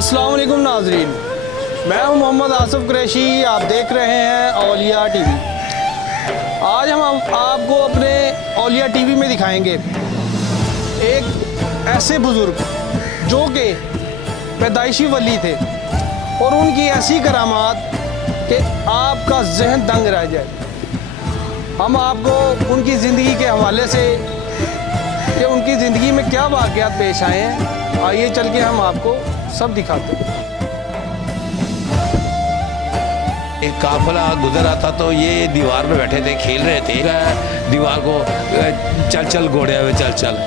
अस्सलाम वालेकुम नाजरीन, मैं हूं मोहम्मद आसिफ कुरैशी। आप देख रहे हैं औलिया टीवी। आज हम आपको अपने औलिया टीवी में दिखाएंगे एक ऐसे बुज़ुर्ग जो कि पैदाइशी वली थे और उनकी ऐसी करामात कि आपका जहन दंग रह जाए। हम आपको उनकी ज़िंदगी के हवाले से कि उनकी ज़िंदगी में क्या वाक़यात पेश आए हैं, आइए चल के हम आपको सब दिखाते हैं। एक काफिला गुजर आता तो ये दीवार पे बैठे थे, खेल रहे थे दीवार को, चल चल घोड़े हुए चल चल,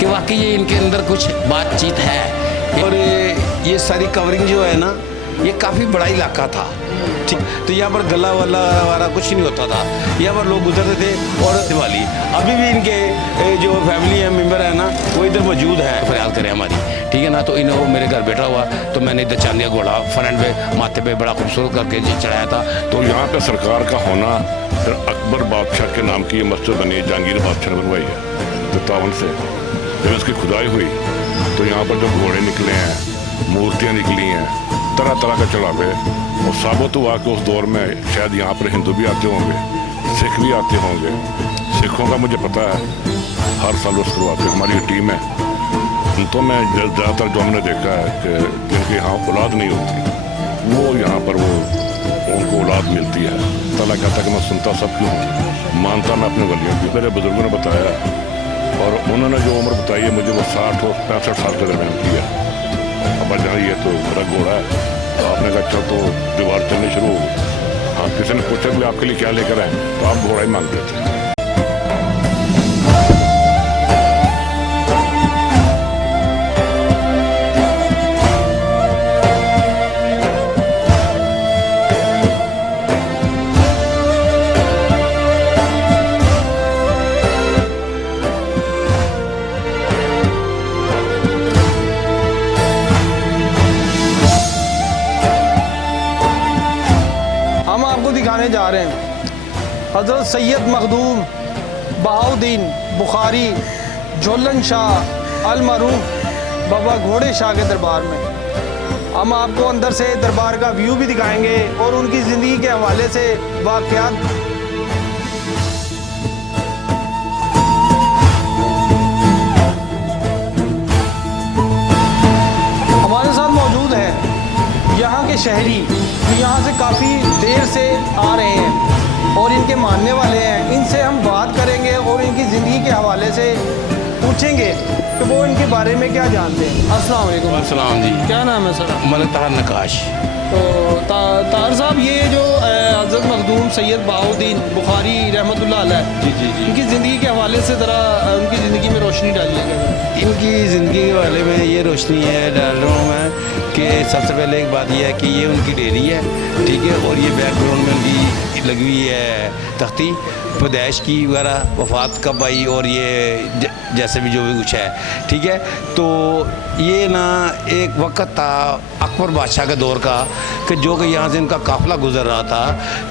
कि वाकई ये इनके अंदर कुछ बातचीत है। और ये सारी कवरिंग जो है ना, ये काफ़ी बड़ा इलाका था, ठीक। तो यहाँ पर गला वल्ला वाला कुछ नहीं होता था, यहाँ पर लोग गुजरते थे। और दिवाली अभी भी इनके जो फैमिली है, मेम्बर है ना, वो इधर मौजूद है। फरियाद करें हमारी, ठीक है ना। तो इन्होंने मेरे घर बैठा हुआ, तो मैंने इधर चांदिया घोड़ा फ्रंट पे माथे पे बड़ा खूबसूरत करके चढ़ाया था। तो यहाँ पे सरकार का होना, फिर अकबर बादशाह के नाम की ये मस्जिद बनी, जहांगीर बादशाह ने बनवाई है 57 से। जब इसकी खुदाई हुई तो यहाँ पर जो घोड़े निकले हैं, मूर्तियाँ निकली हैं, तरह तरह का चढ़ावे, और साबित हुआ कि उस दौर में शायद यहाँ पर हिंदू भी आते होंगे, सिख भी आते होंगे। सिखों का मुझे पता है, हर साल उस करवाते, हमारी टीम है। तो मैं ज़्यादातर जो हमने देखा है कि जिनके यहाँ औलाद नहीं होती, वो यहाँ पर वो उनको औलाद मिलती है। ताला कहता है कि मैं सुनता सब क्यों हूँ, मानता मैं अपने वलियों की। मेरे बुजुर्गों ने बताया, और उन्होंने जो उम्र बताई है मुझे, वो 60 और 65 साल के दरमियान की है। अब जहाँ ये तो बड़ा घोड़ा है, तो आपने कहा अच्छा, तो दीवार चलनी शुरू हो गई। हाँ, किसी ने पूछा कि आपके लिए क्या लेकर आए, तो आप घोड़ा ही मांग रहे थे। दिखाने जा रहे हैं हज़रत सैयद मखदूम बहाउद्दीन बुखारी झोलन शाह अल मरूफ बाबा घोड़े शाह के दरबार में। हम आपको अंदर से दरबार का व्यू भी दिखाएंगे और उनकी ज़िंदगी के हवाले से वाक़यात। हमारे साथ मौजूद है यहाँ के शहरी, जो यहाँ से काफ़ी देर से आ रहे हैं और इनके मानने वाले हैं। इनसे हम बात करेंगे और इनकी ज़िंदगी के हवाले से पूछेंगे कि वो इनके बारे में क्या जानते हैं। अस्सलाम वालेकुम। अस्सलाम जी। क्या नाम है सर? मलिक ताहर नकाश। तो तार साहब, ये जो हज़रत मखदूम सैयद बहाउद्दीन बुखारी रहमतुल्लाह अलैह, जी जी जी, इनकी ज़िंदगी के हवाले से ज़रा उनकी ज़िंदगी में रोशनी डालिएगा। इनकी ज़िंदगी के बारे में ये रोशनी है डाल रहा हूँ मैं, कि सबसे पहले एक बात यह है कि ये उनकी डेयरी है, ठीक है। और ये बैकग्राउंड में उनकी लगी हुई है तख्ती, पैदाइश की वगैरह, वफ़ात कब आई, और ये जैसे भी जो भी कुछ है, ठीक है। तो ये ना एक वक्त था अकबर बादशाह के दौर का, कि जो कि यहाँ से इनका काफ़िला गुज़र रहा था,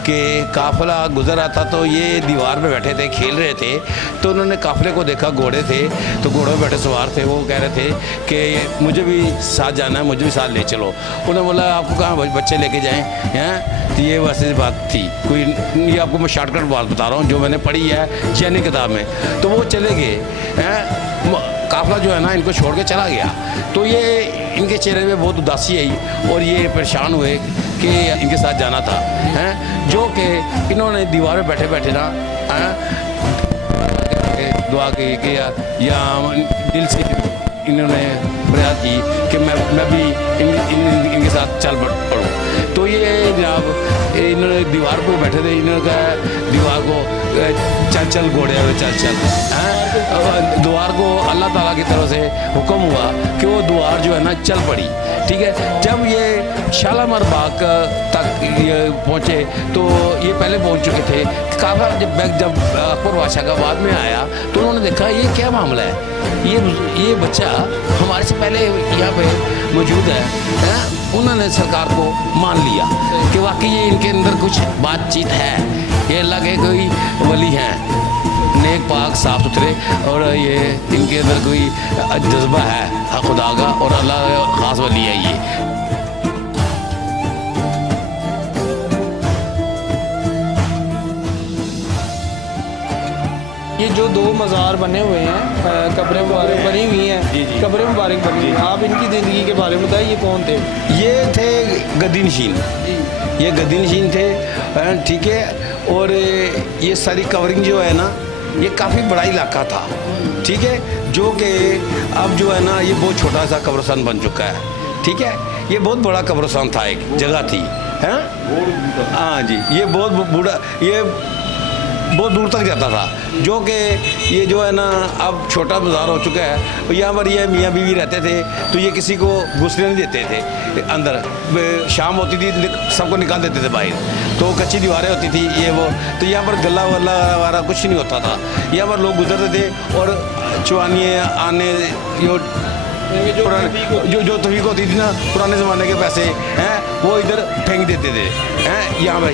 कि काफ़िला गुज़र रहा था तो ये दीवार पे बैठे थे, खेल रहे थे। तो उन्होंने काफ़िले को देखा, घोड़े थे, तो घोड़े पे बैठे सवार थे। वो कह रहे थे कि मुझे भी साथ जाना है, मुझे भी साथ ले चलो। उन्होंने बोला आपको कहाँ बच्चे लेके जाएँ हैं। तो ये वैसे बात थी कोई, ये आपको मैं शॉर्टकट बात बता रहा हूँ जो मैंने पढ़ी है चैनी किताब में। तो वो चले गए हैं, काफ़िला जो है ना इनको छोड़ के चला गया। तो ये इनके चेहरे में बहुत उदासी आई और ये परेशान हुए कि इनके साथ जाना था, हैं। जो कि इन्होंने दीवार पे बैठे बैठे ना दुआ की कि या दिल से इन्होंने प्रयास की कि मैं भी इनके साथ चल पड़ूँ। तो ये जनाब इन्होंने दीवार पर बैठे थे, इन्होंने कहा दीवार को चल चल घोड़े हुए चल चल, हैं। द्वार को अल्लाह ताला की तरफ से हुक्म हुआ कि वो द्वार जो है ना चल पड़ी, ठीक है। जब ये शालामार बाग तक ये पहुँचे तो ये पहले पहुँच चुके थे। काफ़ा जब अकबर बादशाह का बाद में आया तो उन्होंने देखा ये क्या मामला है, ये बच्चा हमारे से पहले यहाँ पे मौजूद है। उन्होंने सरकार को मान लिया कि वाकई ये इनके अंदर कुछ बातचीत है, ये अल्लाह के कोई वली हैं, नेक पाक साफ सुथरे, और ये इनके अंदर कोई जज्बा है खुदा का, और अल्लाह ख़ास वली है ये। ये जो दो मज़ार बने हुए हैं, कब्रें मुबारक बनी हुई हैं, कब्रें मुबारक बनी हुई हैं, आप इनकी ज़िंदगी के बारे में बताइए, ये कौन थे? ये थे गद्दी नशीन, ये गद्दी नशीन थे, ठीक है। और ये सारी कवरिंग जो है ना, ये काफ़ी बड़ा इलाका था, ठीक है, जो कि अब जो है ना ये बहुत छोटा सा कब्रिस्तान बन चुका है, ठीक है। ये बहुत बड़ा कब्रिस्तान था, एक जगह थी, हैं, हाँ जी, ये बहुत बूढ़ा, ये बहुत दूर तक जाता था, जो कि ये जो है ना अब छोटा बाज़ार हो चुका है। यहाँ पर ये मियाँ बीवी रहते थे, तो ये किसी को घुसने नहीं देते थे अंदर, शाम होती थी सबको निकाल देते थे बाहर, तो कच्ची दीवारें होती थी ये वो, तो यहाँ पर गला वल्ला वारा कुछ नहीं होता था। यहाँ पर लोग गुजरते थे और चुवानिए आने जो तफीक होती थी ना, पुराने ज़माने के पैसे हैं वो इधर फेंक देते थे, हैं यहाँ पर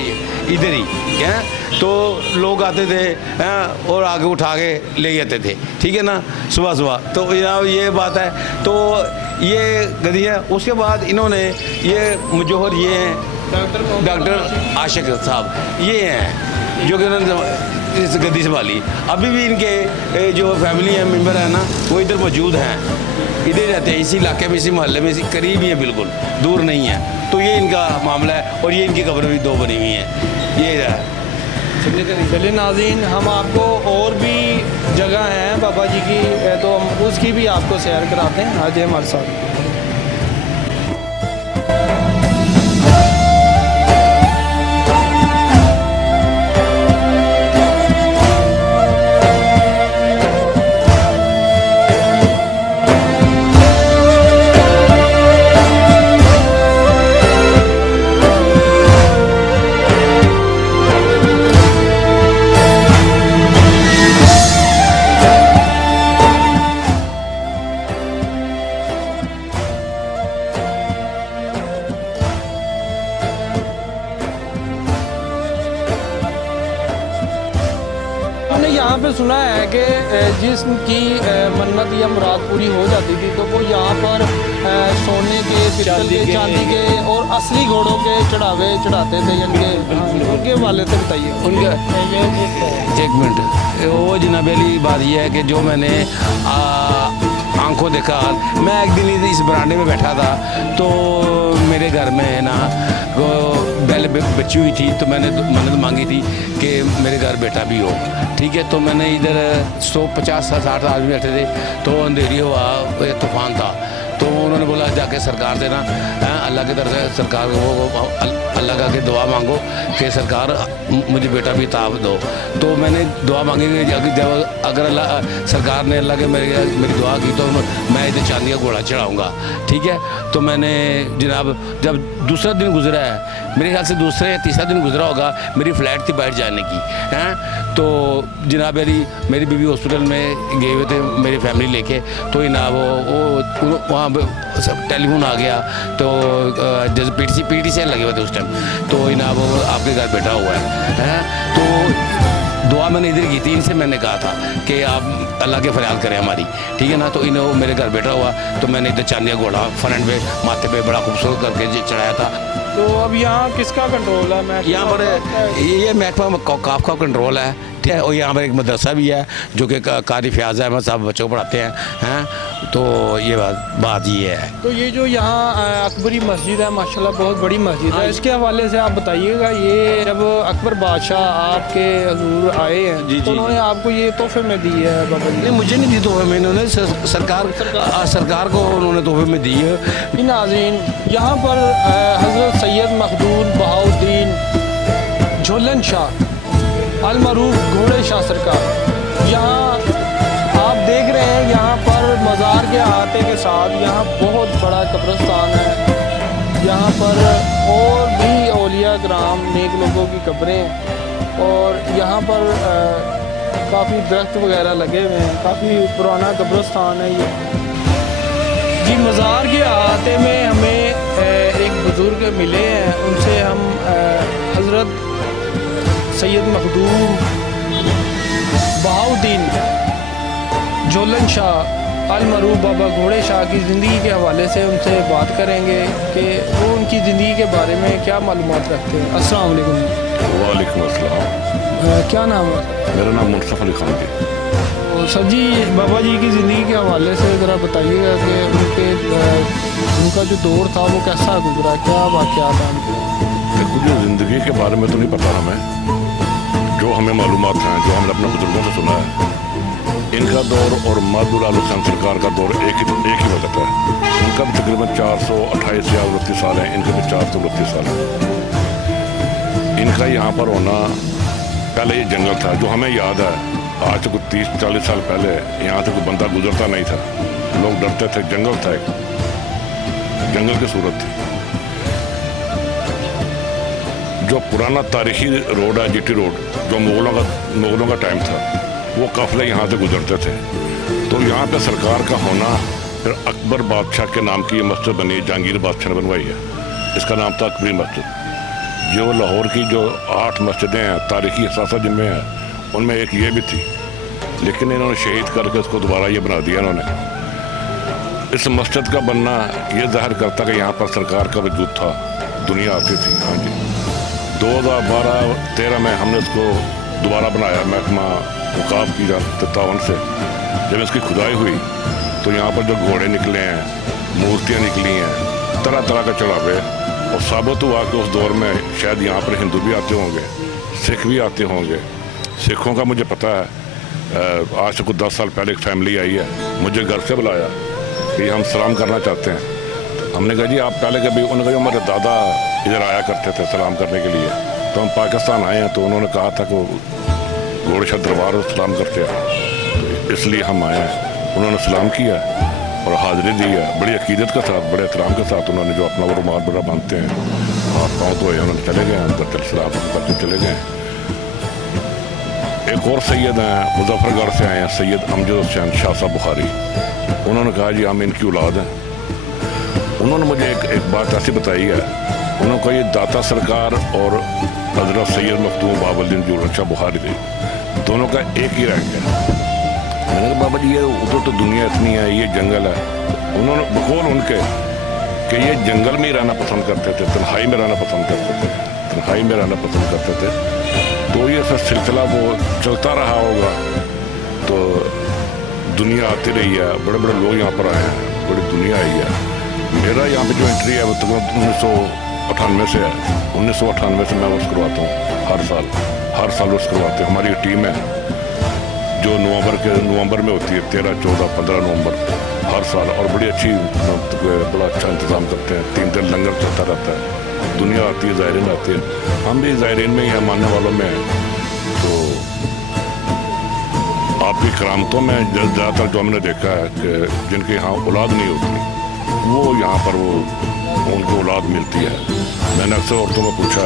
इधर ही, हैं, तो लोग आते थे, हैं, और आगे उठा के ले जाते थे, ठीक है ना, सुबह सुबह। तो यहाँ ये बात है, तो ये गद्दी है। उसके बाद इन्होंने ये मुजोहर, ये हैं डॉक्टर आशिक साहब, ये हैं जो कि उन्होंने इस गद्दी संभाली। अभी भी इनके जो फैमिली है मेम्बर है ना, वो इधर मौजूद हैं, इधर रहते हैं, इसी इलाके में, इसी मोहल्ले में, इसी करीब ही है, बिल्कुल दूर नहीं है। तो ये इनका मामला है, और ये इनकी कब्र भी दो बनी हुई हैं, ये है। चलिए नाज़रीन, हम आपको और भी जगह हैं बाबा जी की, तो हम उसकी भी आपको सैर कराते हैं, आज हमारे साथ। हमने यहाँ पे सुना है कि जिसकी मन्नत या मुराद पूरी हो जाती थी, तो वो यहाँ पर सोने के, पित्तल के, चांदी के और असली घोड़ों के चढ़ावे चढ़ाते थे। उनके वाले से बताइए। उनका एक मिनट, वो जनाब अली बात यह है कि जो मैंने आंखों देखा, मैं एक दिन इस बरांडे में बैठा था, तो मेरे घर में है ना वो बैल बची हुई थी, तो मैंने मन्नत मांगी थी कि मेरे घर बेटा भी हो, ठीक है। तो मैंने इधर 150-60 आदमी बैठे थे, तो अंधेरी हुआ, तूफान था, तो उन्होंने बोला जाके सरकार से ना अल्लाह की तरफ से सरकार को अल्लाह का के दुआ मांगो कि सरकार मुझे बेटा भी ताब दो। तो मैंने दुआ मांगी कि जब अगर अल्लाह सरकार ने अल्लाह के मेरी दुआ की, तो मैं इधर चांदी का घोड़ा चढ़ाऊँगा, ठीक है। तो मैंने जनाब जब दूसरा दिन गुजरा है, मेरे ख्याल से दूसरा या तीसरा दिन गुजरा होगा, मेरी फ़्लाइट थी बाहर जाने की, हैं, तो जनाब अली मेरी बीवी हॉस्पिटल में गए हुए थे मेरी फैमिली लेके, तो जनाब वो वहाँ टेलीफोन आ गया, तो जैसे पीटीसी लगे हुए थे उस टाइम, तो जनाब वो आपके घर बैठा हुआ है, तो दुआ मैंने इधर की थी, इनसे मैंने कहा था कि आप अल्लाह के फरियाद करें हमारी, ठीक है ना। तो इन्हें मेरे घर बैठा हुआ, तो मैंने इधर चांदी का घोड़ा फ्रंट पे माथे पे बड़ा खूबसूरत करके चढ़ाया था। तो अब यहाँ किसका कंट्रोल है? यहाँ पर ये महकमा काफ का कंट्रोल है, ठीक है। और यहाँ पर एक मदरसा भी है जो कि कारी फ़याज़ अहमद साहब बच्चों को पढ़ाते हैं, तो ये बात ये है। तो ये जो यहाँ अकबरी मस्जिद है, माशाल्लाह बहुत बड़ी मस्जिद है, इसके हवाले से आप बताइएगा। ये जब अकबर बादशाह आपके हजूर आए हैं, तो उन्होंने आपको ये तोहफे में दी है बाबा जी? नहीं, मुझे नहीं दी तोहफे में, इन्होंने सरकार को उन्होंने तोहफे में दी है। नाज़रीन, यहाँ पर हज़रत सैयद मखदूम बहाउद्दीन झोलन शाह अलमरूफ घोड़े शाह सरकार, यहाँ आप देख रहे हैं, यहाँ पर मज़ार के अहाते के साथ यहाँ बहुत बड़ा कब्रिस्तान है। यहाँ पर और भी औलिया कराम नेक लोगों की कब्रें, और यहाँ पर काफ़ी दरख्त वगैरह लगे हुए हैं, काफ़ी पुराना कब्रिस्तान है ये जी। मज़ार के अहाते में हमें एक बुज़ुर्ग मिले हैं, उनसे हम हज़रत सैयद मखदूम बहाउद्दीन झोलन शाह अलमरूफ बाबा घोड़े शाह की ज़िंदगी के हवाले से उनसे बात करेंगे कि वो उनकी ज़िंदगी के बारे में क्या मालूमात रखते हैं। अस्सलाम वालेकुम। वालेकुम अस्सलाम। क्या नाम है? मेरा नाम मुनसफ अली खान जी। और सर जी, बाबा जी की ज़िंदगी के हवाले से ज़रा बताइएगा कि उनका जो दौर था वो कैसा गुजरा, क्या वाक़यात हैं उनके? देखो जी, ज़िंदगी के बारे में तो नहीं पता हमें, जो हमें मालूमात हैं, जो हमने अपने बुजुर्गों से सुना है, इनका दौर और महदूद आलम खान सरकार का दौर एक ही वक्त है। उनका भी तकरीबन 428 या 29 साल है, इनके भी 429 साल है। इनका यहाँ पर होना, पहले ये जंगल था जो हमें याद है, आज से कुछ 30-40 साल पहले यहाँ से कोई बंदा गुजरता नहीं था, लोग डरते थे। जंगल था, एक जंगल की सूरत थी। जो पुराना तारीखी रोड है, जीटी रोड, जो मुगलों का टाइम था, वो काफिले यहाँ से गुजरते थे। तो यहाँ पे सरकार का होना, फिर अकबर बादशाह के नाम की ये मस्जिद बनी, जहांगीर बादशाह ने बनवाई है। इसका नाम था अकबरी मस्जिद। जो लाहौर की जो 8 मस्जिदें हैं तारीखी असासा जिनमें है, उनमें एक ये भी थी, लेकिन इन्होंने शहीद करके इसको दोबारा ये बना दिया इन्होंने। इस मस्जिद का बनना ये जाहिर करता कि यहाँ पर सरकार का वजूद था, दुनिया आती थी। हाँ जी, 2012-13 में हमने इसको दोबारा बनाया, महकमा औकाफ की तत्वावन से। जब इसकी खुदाई हुई तो यहाँ पर जो घोड़े निकले हैं, मूर्तियाँ निकली हैं, तरह तरह का चढ़ावे, और साबित हुआ कि उस दौर में शायद यहाँ पर हिंदू भी आते होंगे, सिख भी आते होंगे। सिखों का मुझे पता है, आज से कुछ 10 साल पहले एक फैमिली आई है, मुझे घर से बुलाया कि हम सलाम करना चाहते हैं। हमने कहा जी आप पहले कभी, उन्होंने कहा हमारे दादा इधर आया करते थे सलाम करने के लिए, तो हम पाकिस्तान आए हैं, तो उन्होंने कहा था कि घोड़े शाह दरबार सलाम करते हैं, तो इसलिए हम आए हैं। उन्होंने सलाम किया और हाजिरी दी है, बड़ी अकीदत के साथ, बड़े एहतराम के साथ। उन्होंने जो अपना वो रुमाल बड़ा बांधते हैं, हाथ पाँव धोए, उन्होंने चले गए अंदर, चल सलाम करके चले गए। एक और सैयद हैं, मुजफ्फरगढ़ से आए हैं, सैयद अमजद हुसैन शाह साहब बुखारी। उन्होंने कहा जी हम इनकी औलाद हैं। उन्होंने मुझे एक बात ऐसी बताई है, उन्होंने कहा ये दाता सरकार और हजरत सैयद मखदूम बाबुद्दीन ज़ुल्फ़िकार शाह बुखारी थे, दोनों का एक ही रंग है। मैंने कहा बाबा जी ये उधर तो दुनिया इतनी है, ये जंगल है। उन्होंने बकौल उनके कि ये जंगल में ही रहना पसंद करते थे, तन्हाई में रहना पसंद करते थे, तन्हाई में रहना पसंद करते थे। तो ये सब सिलसिला वो चलता रहा होगा, तो दुनिया आती रही है, बड़े बड़े लोग यहाँ पर आए हैं, बड़ी दुनिया आई है। मेरा यहाँ पे जो एंट्री है वो तकरीबन 1998 से है। 1998 से मैं वर्ष करवाता हूँ, हर साल वर्ष करवाते हैं। हमारी टीम है जो नवंबर में होती है, 13, 14, 15 नवंबर हर साल, और बड़ी अच्छी, बड़ा अच्छा इंतज़ाम करते हैं। 3 दिन लंगर चलता रहता है, दुनिया आती है, ज़ायरीन आती है। हम भी ज़ायरीन में ही हैं, मानने वालों में हैं। तो आपकी करामतों में ज़्यादातर जो हमने देखा है कि जिनके यहाँ औलाद नहीं होती, वो यहाँ पर उनको औलाद मिलती है। मैंने अक्सर औरतों को पूछा,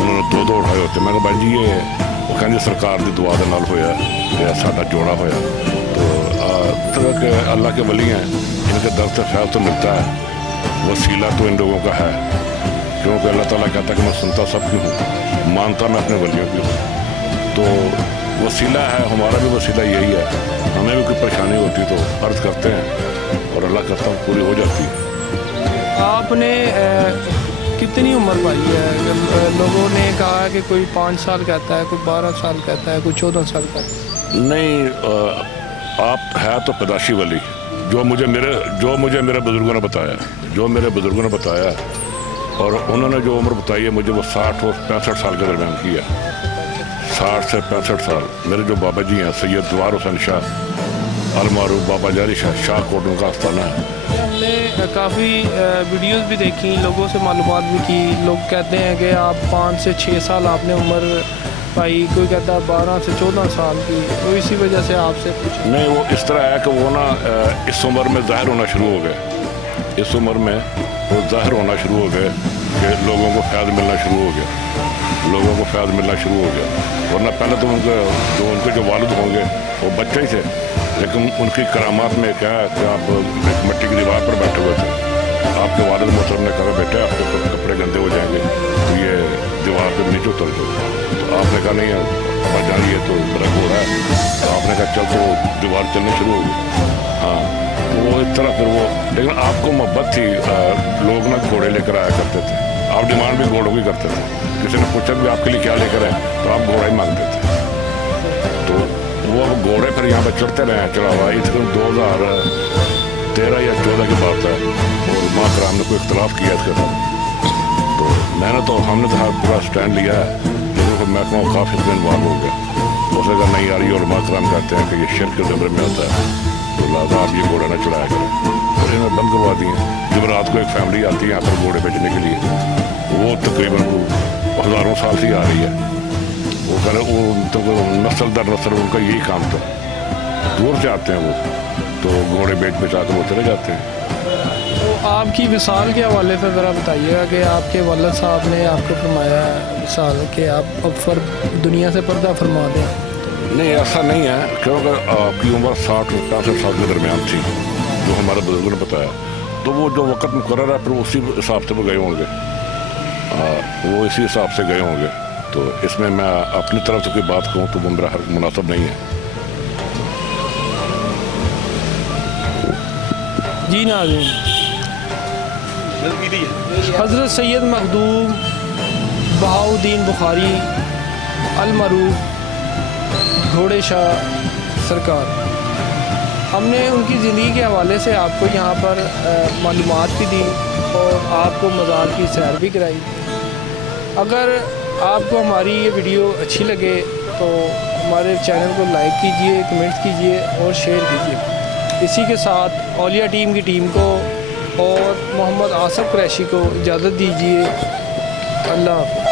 उन्होंने 2 उठाए होते। मैंने कहा भाई जी ये वो कहते सरकार की दुआ के नाल होया, या साडा जोड़ा होया। तो तरह के अल्लाह के वली हैं, इनके दर से ख्याल तो मिलता है, वसीला तो इन लोगों का है, क्योंकि अल्लाह ताला कहता है कि मैं सुनता सबकी हूँ, मानता मैं अपने वलियों की हूँ। तो वसीला है, हमारा भी वसीला यही है। हमें भी कोई परेशानी होती तो अर्ज़ करते हैं और अल्लाह करता हूँ पूरी हो जाती है। आपने कितनी उम्र पाई है? लोगों ने कहा कि कोई 5 साल कहता है, कोई 12 साल कहता है, कोई 14 साल कहता है। नहीं, आप है तो पैदाशी वली, जो मुझे मेरे बुजुर्गों ने बताया, और उन्होंने जो उम्र बताई है मुझे, वो 60 और 65 साल के दरमियान की है। 60 से 65 साल। मेरे जो बाबा जी हैं, सैयद जवार हुसैन शाह अलमारूफ बाबा जारी शाह कोट, उनका आस्थाना है। हमने काफ़ी वीडियोस भी देखी, लोगों से मालूमात भी की। लोग कहते हैं कि आप 5 से 6 साल आपने उम्र पाई, कोई कहता है 12 से 14 साल की, तो इसी वजह से आपसे पूछा। नहीं, वो इस तरह है कि वो ना इस उम्र में ज़ाहिर होना शुरू हो गए। इस उम्र में वो ज़ाहिर होना शुरू हो गए कि लोगों को फैज़ मिलना शुरू हो गया, वरना पहले तो उनके जो वालिद होंगे वो बच्चे ही थे, लेकिन उनकी करामात में क्या है कि आप एक मिट्टी की दीवार पर बैठे हुए थे, आपके वालिद मोहतरम ने कहा बेटे आपके कपड़े गंदे हो जाएंगे, तो ये दीवार पे नीचे उतर जाओ। तो आपने कहा नहीं जानिए तो मेरा घोड़ा है। तो आपने कहा कहा चल तो दीवार चलनी शुरू हो गई। हाँ, तो वो इस तरह फिर वो, लेकिन आपको मोहब्बत थी, लोग ना घोड़े लेकर आया करते थे, आप डिमांड भी घोड़ों की करते थे। किसी ने पूछा भी आपके लिए क्या लेकर आए, तो आप घोड़ा ही मांगते थे। तो वो घोड़े फिर यहाँ पर चढ़ते रहे हैं, चढ़ा हुआ। इस 2013 या 14 की बात है, और माँ कराम ने कोई इख्तलाफ किया इसके साथ। तो हमने तो पूरा स्टैंड लिया है, लेकिन फिर महकमा काफ़ी इसमें इन्वॉल्व हो गया। उसने कहा नहीं यार, ये और माँ कराम कहते हैं कि ये शिर्क के ज़मरे में होता है, तो लिहाजा आप ये घोड़ा ना चढ़ाया करें। और इन्हें बंद करवा दिए। जब रात को एक फैमिली आती है यहाँ पर घोड़े बेचने के लिए, वो तकरीबन हज़ारों साल से आ रही है। वो कह रहे वो तो नस्ल दर नस्ल उनका यही काम था। दूर से आते हैं वो, तो घोड़े बेच कर वो चले जाते हैं। तो आपकी विसाल के हवाले से ज़रा बताइएगा कि आपके वालिद साहब ने आपको फरमाया विसाल कि आप अब दुनिया से पर्दा फरमा दें। नहीं, ऐसा नहीं है, क्योंकि आपकी उम्र 60 और 65 साल के दरमियान थी, जो हमारे बुजुर्गों ने बताया। तो वो जो वक़्त मुकर्रर है, फिर उसी हिसाब से वो गए होंगे, वो इसी हिसाब से गए होंगे। तो इसमें मैं अपनी तरफ से कोई बात कहूँ तो वो मेरा हर मुनासिब नहीं है। जी नाज़रीन, हज़रत सैयद मखदूम बहाउद्दीन बुखारी अल-मरूफ घोड़े शाह सरकार, हमने उनकी ज़िंदगी के हवाले से आपको यहाँ पर मालूमात भी दी और आपको मज़ार की सैर भी कराई। अगर आपको हमारी ये वीडियो अच्छी लगे तो हमारे चैनल को लाइक कीजिए, कमेंट्स कीजिए और शेयर कीजिए। इसी के साथ औलिया टीम की टीम को और मोहम्मद आसिफ कुरैशी को इजाज़त दीजिए। अल्लाह हाफ़िज़।